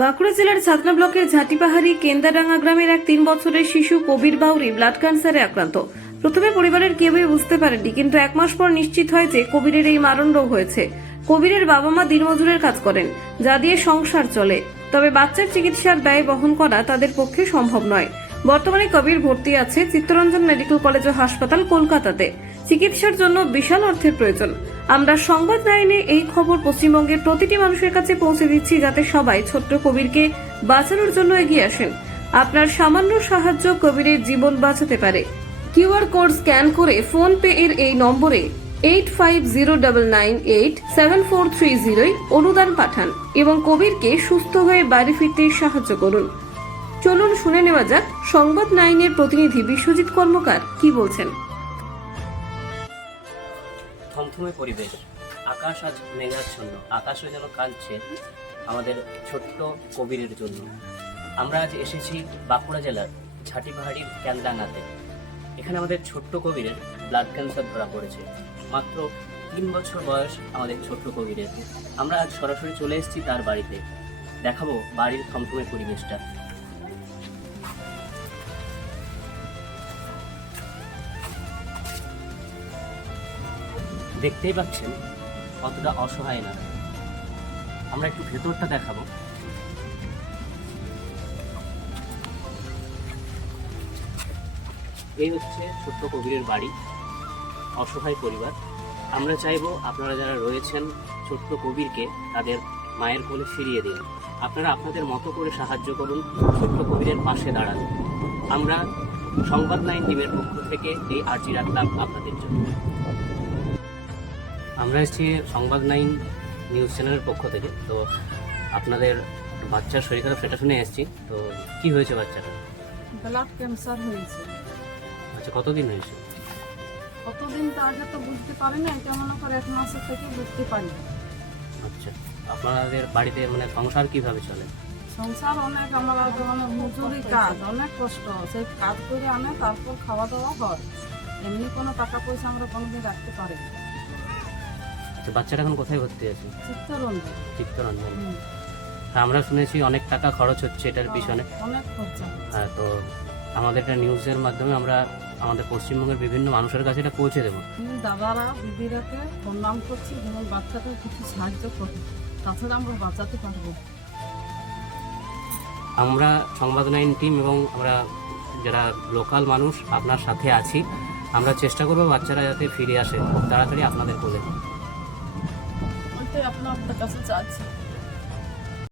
বাঁকুড়া জেলার ছাতনা ব্লকের ঝাঁটিপাহাড়ি কেন্দাডাঙ্গা গ্রামের এক তিন বছরের শিশু কবির বাউরি ব্লাড ক্যান্সারে আক্রান্ত। প্রথমে পরিবারের কেউই বুঝতে পারেনি কিন্তু এক মাস পর নিশ্চিত হয় যে কবিরের এই মারণ রোগ হয়েছে। কবিরের বাবা মা দিনমজুরের কাজ করেন, যা দিয়ে সংসার চলে। তবে বাচ্চার চিকিৎসার ব্যয় বহন করা তাদের পক্ষে সম্ভব নয়। বর্তমানে কবির ভর্তি আছে চিত্তরঞ্জন মেডিকেল কলেজ ও হাসপাতাল কলকাতাতে। চিকিৎসার জন্য বিশাল অর্থের প্রয়োজন। আমরা সংবাদ লাইনে এই খবর পশ্চিমবঙ্গের প্রতিটি মানুষের কাছে পৌঁছে দিচ্ছি যাতে সবাই ছোট্ট কবিরকে বাঁচানোর জন্য এগিয়ে আসেন। আপনার সামান্য সাহায্য কবিরের জীবন বাঁচাতে পারে। কিউআর কোড স্ক্যান করে ফোন পে এর এই নম্বরে eight five zero double nine eight seven four three জিরোয় অনুদান পাঠান এবং কবিরকে সুস্থ হয়ে বাড়ি ফিরতে সাহায্য করুন। চলুন শুনে নেওয়া যাক, সংবাদ নাইনের প্রতিনিধি বিশ্বজিৎ কর্মকার কি বলছেন? থমথমে পরিবেশ, আকাশ আজ মেঘাচ্ছন্ন, আকাশও যেন কাঁদছে আমাদের ছোট্ট কবিরের জন্য। আমরা আজ এসেছি বাঁকুড়া জেলার ঝাঁটি পাহাড়ির ক্যান্দাঙ্গাতে এখানে আমাদের ছোট্ট কবিরের ব্লাড ক্যান্সার ধরা পড়েছে। মাত্র তিন বছর বয়স আমাদের ছোট্ট কবিরের। আমরা আজ সরাসরি চলে এসেছি তার বাড়িতে। দেখাবো বাড়ির থমথমে পরিবেশটা। দেখতেই পাচ্ছেন কতটা অসহায় না আমরা একটু ভেতরটা দেখাবো। এই হচ্ছে ছোট্ট কবিরের বাড়ি, অসহায় পরিবার। আমরা চাইব আপনারা যারা রয়েছেন ছোট্ট কবিরকে তাদের মায়ের কোলে ফিরিয়ে দিন। আপনারা আপনাদের মতো করে সাহায্য করুন, ছোট্ট কবিরের পাশে দাঁড়ান। আমরা সংবাদ লাইন টিমের পক্ষ থেকে এই আর্জি রাখলাম আপনাদের জন্য। আমরা এসেছি সংবাদ নাইন নিউজ চ্যানেলের পক্ষ থেকে। তো আপনাদের বাচ্চার শরীর খারাপ সেটা শুনে এসেছি। তো কি হয়েছে বাচ্চাটা? ব্লাড ক্যান্সার হয়েছে। আচ্ছা কতদিন হয়েছে? কতদিন তো আগে তো বুঝতে পারি না এটা মনে করে এক মাসের থেকে বুঝতে পারি আচ্ছা আপনাদের বাড়িতে মানে সংসার কীভাবে চলে? সংসার অনেক আমরা মানে মজুরি কাজ অনেক কষ্ট। সেই কাজ করে আনে তারপর খাওয়া দাওয়া হয়। এমনি কোনো টাকা পয়সা আমরা কোনোদিন রাখতে পারি না। আচ্ছা বাচ্চাটা এখন কোথায় ভর্তি আছে? চিত্তরঞ্জন। চিত্তরঞ্জন। তা আমরা শুনেছি অনেক টাকা খরচ হচ্ছে এটার পিছনে। হ্যাঁ তো আমাদের একটা নিউজের মাধ্যমে আমরা আমাদের পশ্চিমবঙ্গের বিভিন্ন মানুষের কাছে এটা পৌঁছে দেবো। দাদারা দিদিরাকে প্রণাম করছি যেমন বাচ্চাকে কিছু সাহায্য করি। তাছাড়া আমরা বাঁচাতে পারব। আমরা সংবাদ নাইন টিম এবং আমরা যারা লোকাল মানুষ আপনার সাথে আছি আমরা চেষ্টা করব বাচ্চারা যাতে ফিরে আসে। তাড়াতাড়ি আপনাদের কোলে। ওইটাই আপনার কাছে চাচ্ছি